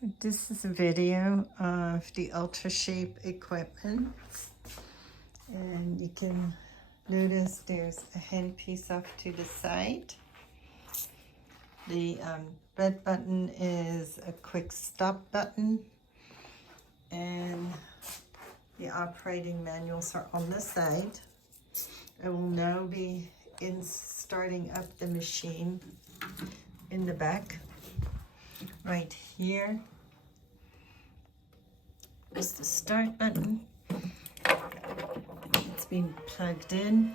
So this is a video of the Ultrashape equipment, and you can notice there's a handpiece off to the side. The red button is a quick stop button, and the operating manuals are on the side. I will now be starting up the machine in the back. Right here is the start button. It's being plugged in,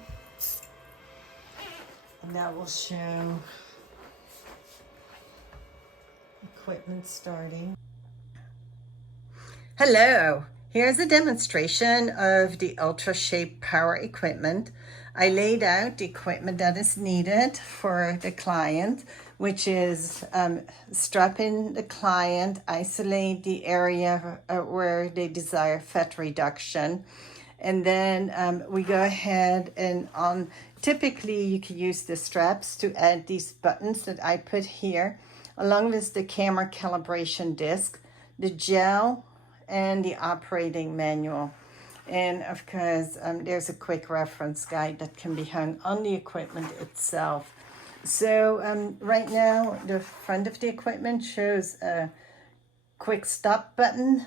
and that will show equipment starting. Hello, here's a demonstration of the Ultrashape power equipment. I laid out the equipment that is needed for the client, which is strap in the client, isolate the area where they desire fat reduction. And then we go ahead and typically you can use the straps to add these buttons that I put here, along with the camera calibration disc, the gel, and the operating manual. And of course, there's a quick reference guide that can be hung on the equipment itself. So right now, the front of the equipment shows a quick stop button.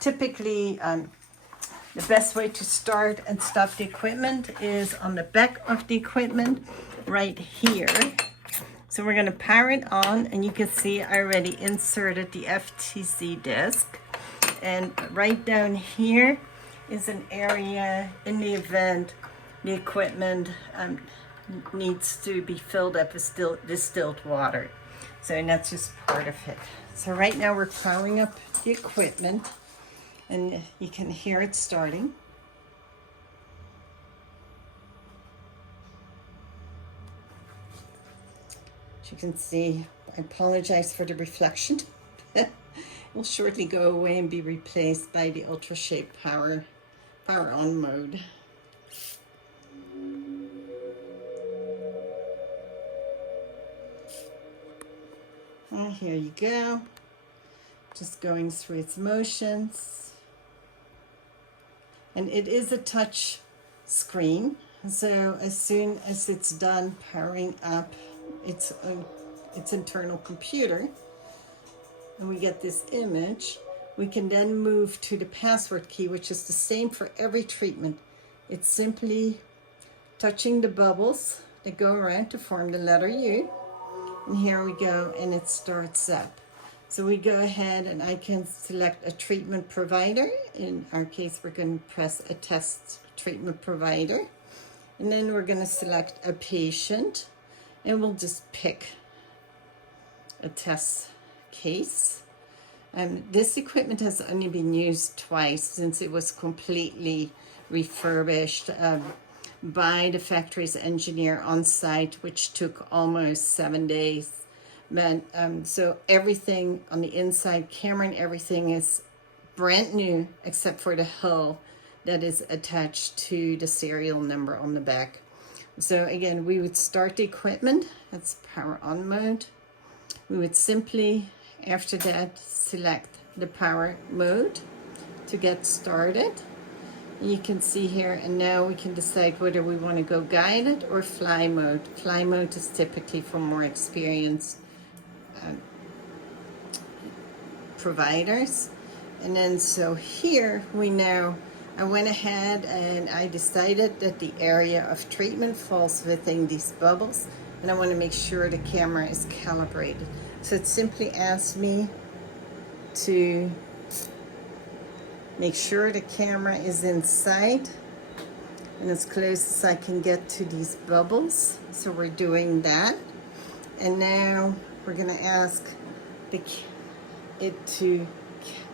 Typically, the best way to start and stop the equipment is on the back of the equipment right here. So we're going to power it on, and you can see I already inserted the FTC disc. And right down here is an area in the event the equipment needs to be filled up with distilled water. So that's just part of it. So right now we're powering up the equipment, and you can hear it starting. As you can see, I apologize for the reflection. It will shortly go away and be replaced by the Ultrashape power on mode. And here you go, just going through its motions. And it is a touch screen, so as soon as it's done powering up its internal computer, and we get this image, we can then move to the password key, which is the same for every treatment. It's simply touching the bubbles that go around to form the letter U. And here we go, and it starts up. So we go ahead and I can select a treatment provider. In our case, we're going to press a test treatment provider. And then we're going to select a patient, and we'll just pick a test case. This equipment has only been used twice since it was completely refurbished by the factory's engineer on site, which took almost 7 days. So everything on the inside, camera and everything, is brand new except for the hull that is attached to the serial number on the back. So again, we would start the equipment. That's power on mode. We would simply, after that, select the power mode to get started. You can see here, and now we can decide whether we want to go guided or fly mode. Fly mode is typically for more experienced providers. And then so here I went ahead and I decided that the area of treatment falls within these bubbles, and I want to make sure the camera is calibrated. So it simply asks me to make sure the camera is inside and as close as I can get to these bubbles. So we're doing that. And now we're going to ask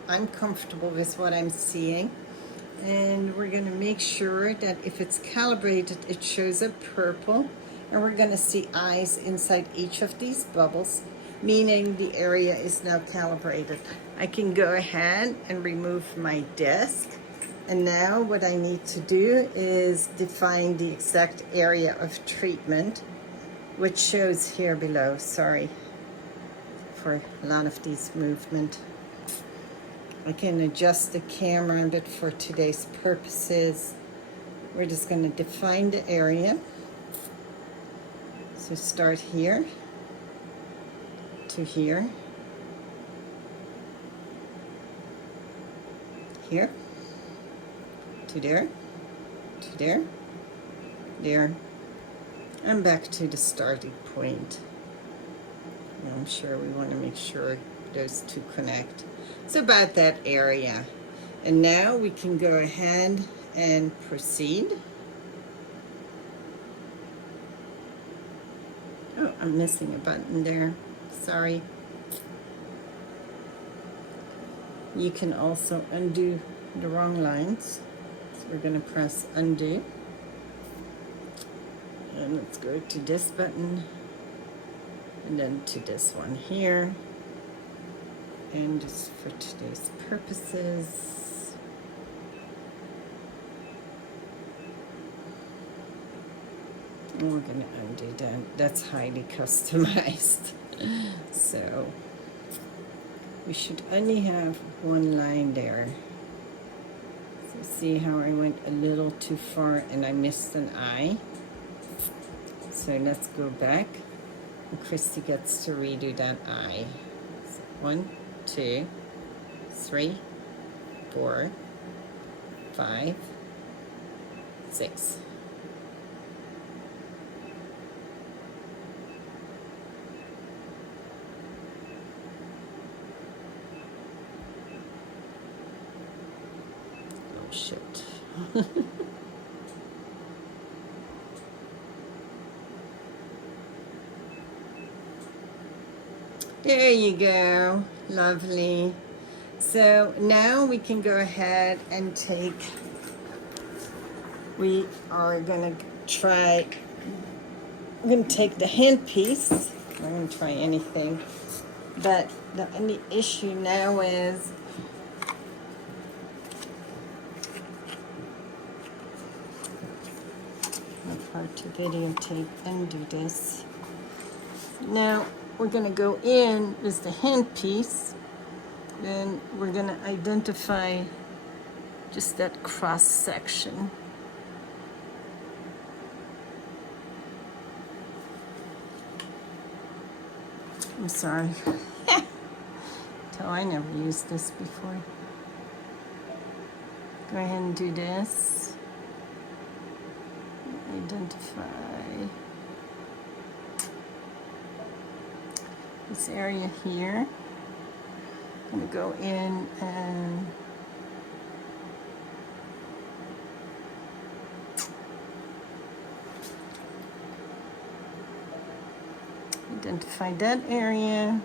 I'm comfortable with what I'm seeing. And we're going to make sure that if it's calibrated, it shows up purple. And we're going to see eyes inside each of these bubbles, meaning the area is now calibrated. I can go ahead and remove my disc. And now what I need to do is define the exact area of treatment, which shows here below. Sorry for a lot of these movement. I can adjust the camera, but for today's purposes, we're just going to define the area. So start here to here, here, to there, to there, there, and back to the starting point. And I'm sure we want to make sure those two connect. It's about that area. And now we can go ahead and proceed. Oh, I'm missing a button there. Sorry. You can also undo the wrong lines. So we're going to press undo. And let's go to this button. And then to this one here. And just for today's purposes, we're going to undo that. That's highly customized. So we should only have one line there. So see how I went a little too far and I missed an eye. So let's go back. And Christy gets to redo that eye. So 1, 2, 3, 4, 5, 6. Oh shit. There you go. Lovely. So now we can go ahead and we are going to try, I'm going to take the handpiece. I'm going to try anything. But the only issue now is it's hard to videotape and do this. Now we're going to go in with the handpiece. Then we're going to identify just that cross section. I'm sorry. I never used this before. Go ahead and do this. Identify this area here. I'm going to go in and identify that area.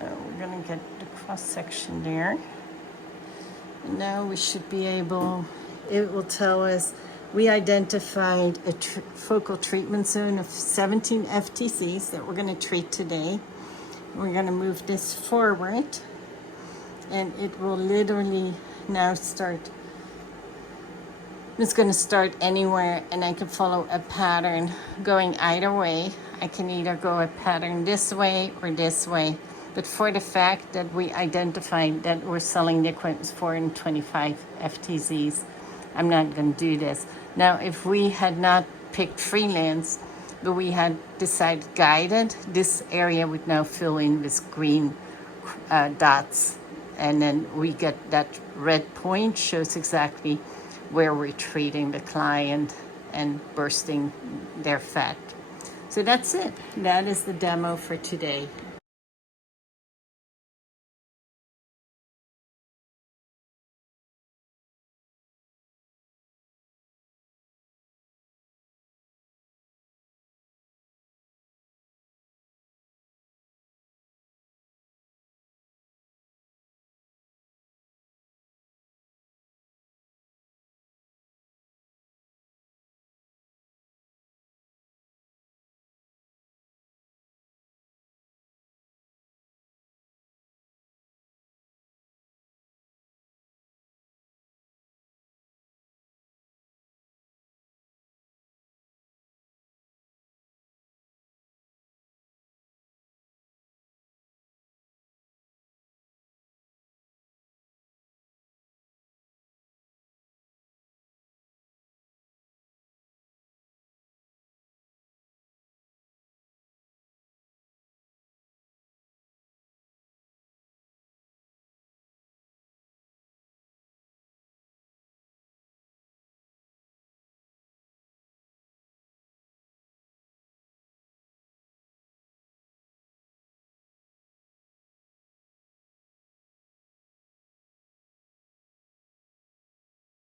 We're going to get the cross section there. And now we should be able, it will tell us we identified a focal treatment zone of 17 FTCs that we're going to treat today. We're going to move this forward and it will literally now start. It's going to start anywhere and I can follow a pattern going either way. I can either go a pattern this way or this way. But for the fact that we identified that we're selling the equipment 425 FTZs, I'm not going to do this. Now, if we had not picked freelance, but we had decided guided, this area would now fill in with green dots. And then we get that red point shows exactly where we're treating the client and bursting their fat. So that's it. That is the demo for today.